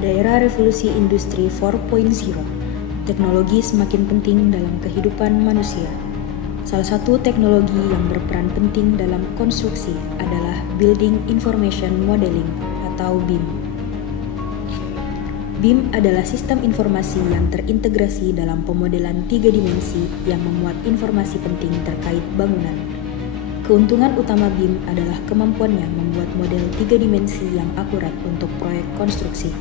Pada era revolusi industri 4.0, teknologi semakin penting dalam kehidupan manusia. Salah satu teknologi yang berperan penting dalam konstruksi adalah Building Information Modeling atau BIM. BIM adalah sistem informasi yang terintegrasi dalam pemodelan 3 dimensi yang memuat informasi penting terkait bangunan. Keuntungan utama BIM adalah kemampuannya membuat model 3 dimensi yang akurat untuk proyek konstruksi.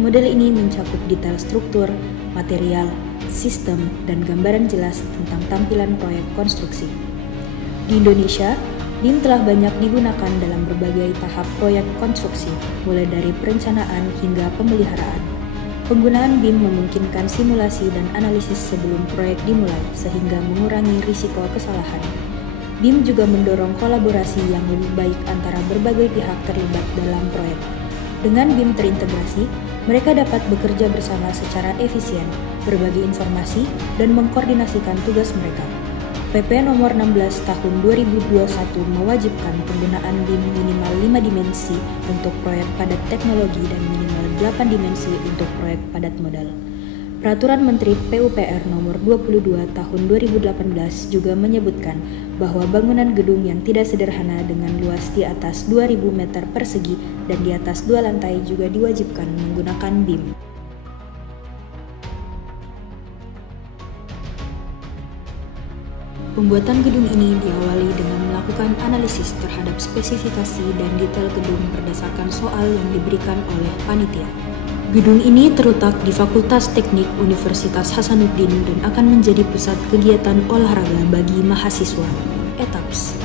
Model ini mencakup detail struktur, material, sistem, dan gambaran jelas tentang tampilan proyek konstruksi. Di Indonesia, BIM telah banyak digunakan dalam berbagai tahap proyek konstruksi, mulai dari perencanaan hingga pemeliharaan. Penggunaan BIM memungkinkan simulasi dan analisis sebelum proyek dimulai, sehingga mengurangi risiko kesalahan. BIM juga mendorong kolaborasi yang lebih baik antara berbagai pihak terlibat dalam proyek. Dengan BIM terintegrasi, mereka dapat bekerja bersama secara efisien, berbagi informasi, dan mengkoordinasikan tugas mereka. PP nomor 16 tahun 2021 mewajibkan penggunaan BIM minimal 5 dimensi untuk proyek padat teknologi dan minimal 8 dimensi untuk proyek padat modal. Peraturan Menteri PUPR nomor 22 tahun 2018 juga menyebutkan bahwa bangunan gedung yang tidak sederhana dengan luas di atas 2000 meter persegi dan di atas 2 lantai juga diwajibkan menggunakan BIM. Pembuatan gedung ini diawali dengan melakukan analisis terhadap spesifikasi dan detail gedung berdasarkan soal yang diberikan oleh panitia. Gedung ini terletak di Fakultas Teknik Universitas Hasanuddin dan akan menjadi pusat kegiatan olahraga bagi mahasiswa. Etaps.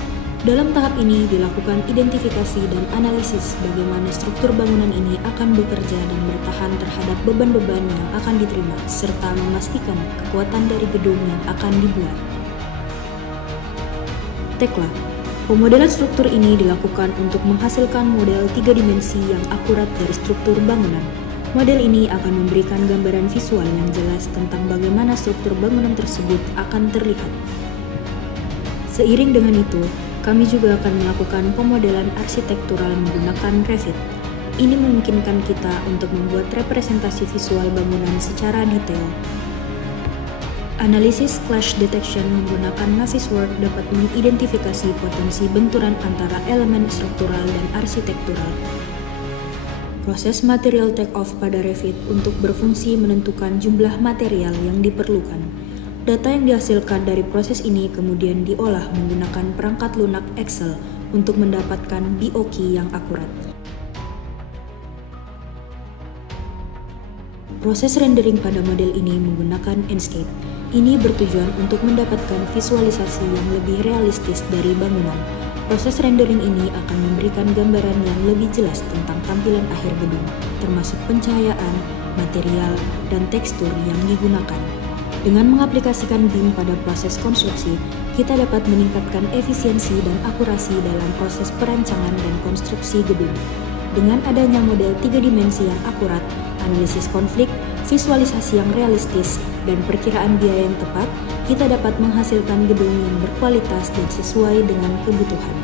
Dalam tahap ini dilakukan identifikasi dan analisis bagaimana struktur bangunan ini akan bekerja dan bertahan terhadap beban-beban yang akan diterima, serta memastikan kekuatan dari gedung yang akan dibuat. Tekla. Pemodelan struktur ini dilakukan untuk menghasilkan model 3 dimensi yang akurat dari struktur bangunan. Model ini akan memberikan gambaran visual yang jelas tentang bagaimana struktur bangunan tersebut akan terlihat. Seiring dengan itu, kami juga akan melakukan pemodelan arsitektural menggunakan Revit. Ini memungkinkan kita untuk membuat representasi visual bangunan secara detail. Analisis clash detection menggunakan Navisworks dapat mengidentifikasi potensi benturan antara elemen struktural dan arsitektural. Proses material take-off pada Revit untuk berfungsi menentukan jumlah material yang diperlukan. Data yang dihasilkan dari proses ini kemudian diolah menggunakan perangkat lunak Excel untuk mendapatkan BOQ yang akurat. Proses rendering pada model ini menggunakan Enscape. Ini bertujuan untuk mendapatkan visualisasi yang lebih realistis dari bangunan. Proses rendering ini akan memberikan gambaran yang lebih jelas tentang tampilan akhir gedung, termasuk pencahayaan, material, dan tekstur yang digunakan. Dengan mengaplikasikan BIM pada proses konstruksi, kita dapat meningkatkan efisiensi dan akurasi dalam proses perancangan dan konstruksi gedung. Dengan adanya model 3 dimensi yang akurat, analisis konflik, visualisasi yang realistis, dan perkiraan biaya yang tepat, kita dapat menghasilkan gedung yang berkualitas dan sesuai dengan kebutuhan.